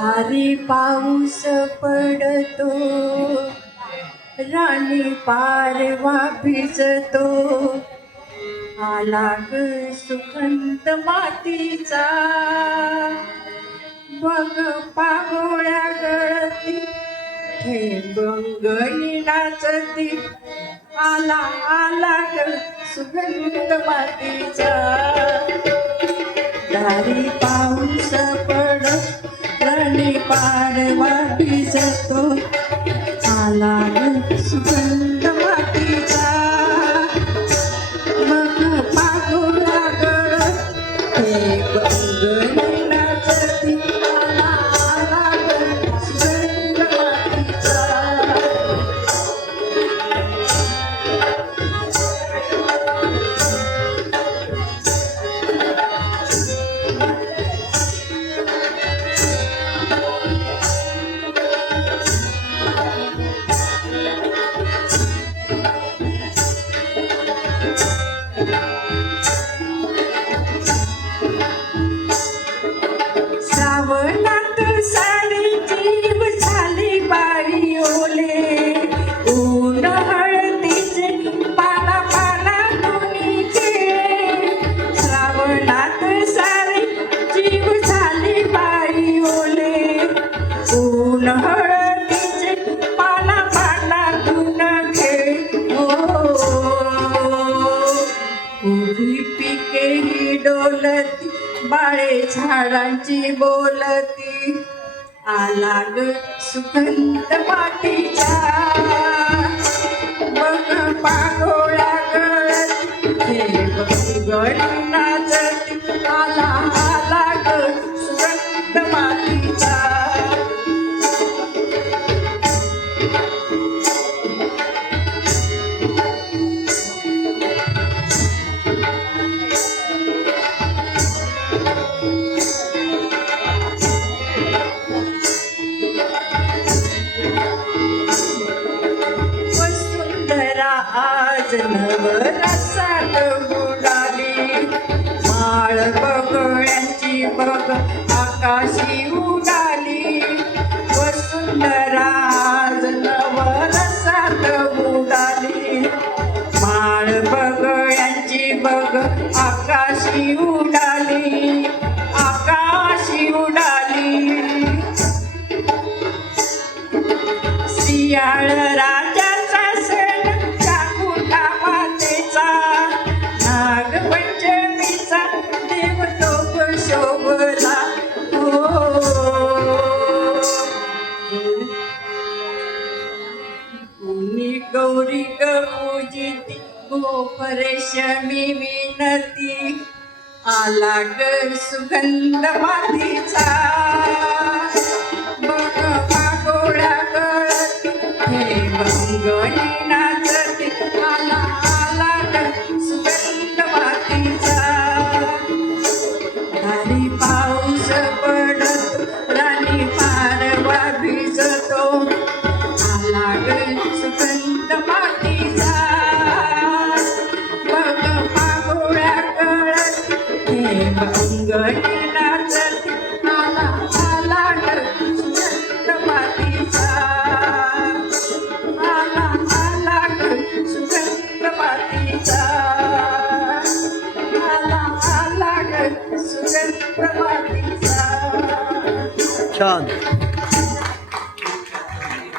दारी पाऊस पडतो, राणी पारवा भिजतो, आला ग सुगंध मातीचा, बघ पागोळ्या गळती, बंगणी नाचती, आला आला ग सुगंध मातीचा. दारी पाऊस पडतो, राणी पारवा भिजतो, आला ग सुगंध मातीचा, मग पागोळा गळती, बंगणी नाचती, आला आला ग सुगंध मातीचा. श्रावणात सारी जीव झाली बाई ओले, ऊन हळदीचे पाना पानातून गेले. श्रावणात सारी जीव झाली बाई ओले, ऊन हळदीचे पाना पानातून गेले. उभी पिके ही डोलती, बाळे झाडांची बोलती, आला ग सुगंध मातीचा, बघ पागोळ्या गळती, बंगणी नाचती, आला आला ग सुगंध मातीचा. आज नवरसात उडाली, माळ बगळ्यांची बघ आकाशी उडाली. वसुंधरा आज नवरसात उडाली, माळ बगळ्यांची बघ आकाशी उडाली, आकाशी उडाली. सियाळ राजा शोभला, कुणी गौरी ग पूजिती, गोपरेशमी विनती, आला ग सुगंध मातीचा, बघ पागोळ्या गळती, बंगणी नाचती, आला आला ग सुगंध मातीचा. दारी पाऊस पडतो, राणी पारवा भिजतो, आला ग सुगंध मातीचा, बघ पागोळ्या गळती, बंगणी नाचती, आला आला ग सुगंध मातीचा, आला आला ग सुगंध मातीचा, आला आला ग सुगंध मातीचा. छान.